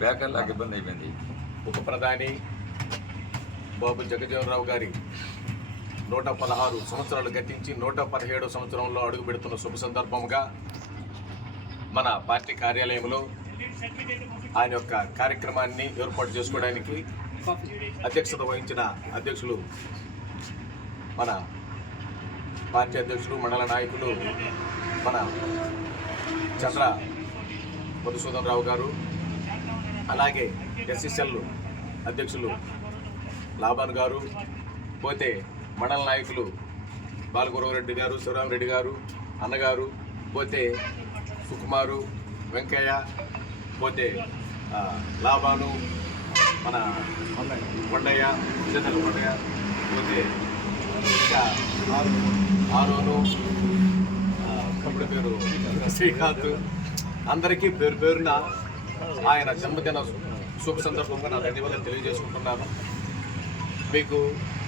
బేకర్లకు ఇబ్బంది అయిపోయింది. ఉప ప్రధాని బాబు జగజీవనరావు గారి నూట పదహారు సంవత్సరాలు గతించి నూట పదిహేడు సంవత్సరంలో అడుగు పెడుతున్న శుభ సందర్భముగా మన పార్టీ కార్యాలయంలో ఆయన యొక్క కార్యక్రమాన్ని ఏర్పాటు చేసుకోవడానికి అధ్యక్షత వహించిన అధ్యక్షులు మన పార్టీ అధ్యక్షులు మండల నాయకులు మన చంద్ర మధుసూదన్ రావు గారు అలాగే ఎస్ఎస్ఎల్ అధ్యక్షులు లాభాన్ గారు పోతే మండల నాయకులు బాలగురవరెడ్డి గారు శివరామరెడ్డి గారు అన్నగారు పోతే సుకుమారు వెంకయ్య పోతే లాభాను మన కొండయ్య చేతల కొండయ్య పోతే ఇంకా ఆరోను ఆ, పేరు శ్రీకాంత్. అందరికీ పేరు పేరున ఆయన జన్మదిన శుభ సందర్భంగా నా ధన్యవాదాలు తెలియజేసుకుంటున్నాను. మీకు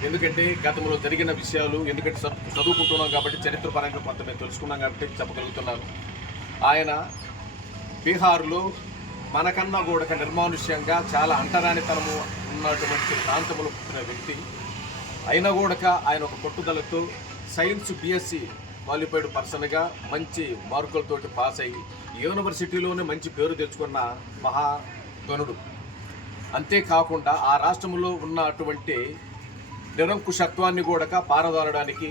ఎందుకంటే గతంలో జరిగిన విషయాలు ఎందుకంటే చదువుకుంటున్నాం కాబట్టి చరిత్రపరంగా కొంత మేము తెలుసుకున్నాం కాబట్టి చెప్పగలుగుతున్నాను. ఆయన బీహార్లో మనకన్నా కూడా నిర్మానుష్యంగా చాలా అంటరానితనము ఉన్నటువంటి ప్రాంతంలో పుట్టిన వ్యక్తి. అయినా కూడా ఆయన ఒక పట్టుదలతో సైన్స్ బిఎస్సి క్వాలిఫైడ్ పర్సన్గా మంచి మార్కులతోటి పాస్ అయ్యి యూనివర్సిటీలోనే మంచి పేరు తెచ్చుకున్న మహాగణుడు. అంతేకాకుండా ఆ రాష్ట్రంలో ఉన్నటువంటి నిరంకుశత్వాన్ని కూడా పారదోలడానికి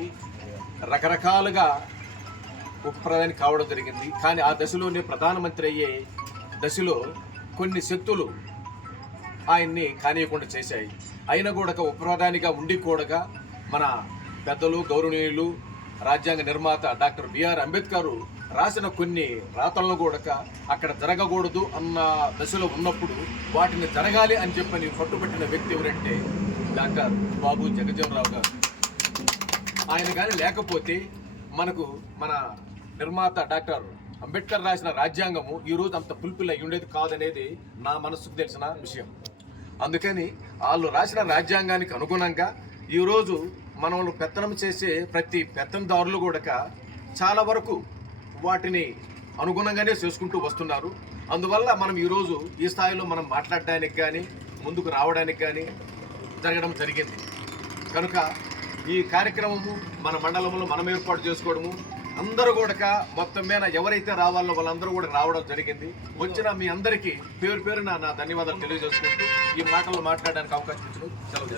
రకరకాలుగా ఉపప్రధాని కావడం జరిగింది. కానీ ఆ దశలోనే ప్రధానమంత్రి అయ్యే దశలో కొన్ని శక్తులు ఆయన్ని కానియకుండా చేశాయి. అయినా కూడా ఉపప్రధానిగా ఉండి కూడా మన పెద్దలు గౌరవనీయులు రాజ్యాంగ నిర్మాత డాక్టర్ బిఆర్ అంబేద్కర్ రాసిన కొన్ని రాతలను కూడా అక్కడ జరగకూడదు అన్న దశలో ఉన్నప్పుడు వాటిని జరగాలి అని చెప్పని పట్టుబట్టిన వ్యక్తి ఎవరంటే డాక్టర్ బాబు జగజీవనరావు గారు. ఆయన కానీ లేకపోతే మనకు మన నిర్మాత డాక్టర్ అంబేద్కర్ రాసిన రాజ్యాంగము ఈ రోజు అంత ఫుల్ఫిల్ అయి ఉండేది కాదనేది నా మనసుకు తెలిసిన విషయం. అందుకని వాళ్ళు రాసిన రాజ్యాంగానికి అనుగుణంగా ఈరోజు మనల్ని పెత్తనం చేసే ప్రతి పెత్తనదారులు కూడా చాలా వరకు వాటిని అనుగుణంగానే చేసుకుంటూ వస్తున్నారు. అందువల్ల మనం ఈరోజు ఈ స్థాయిలో మనం మాట్లాడడానికి కానీ ముందుకు రావడానికి కానీ జరగడం జరిగింది. కనుక ఈ కార్యక్రమము మన మండలంలో మనం ఏర్పాటు చేసుకోవడము అందరూ కూడా మొత్తం మీద ఎవరైతే రావాలో వాళ్ళందరూ కూడా రావడం జరిగింది. వచ్చిన మీ అందరికీ పేరు పేరున నా ధన్యవాదాలు తెలియజేసుకుంటూ ఈ మాటలు మాట్లాడడానికి అవకాశం ఇచ్చిన సెలవు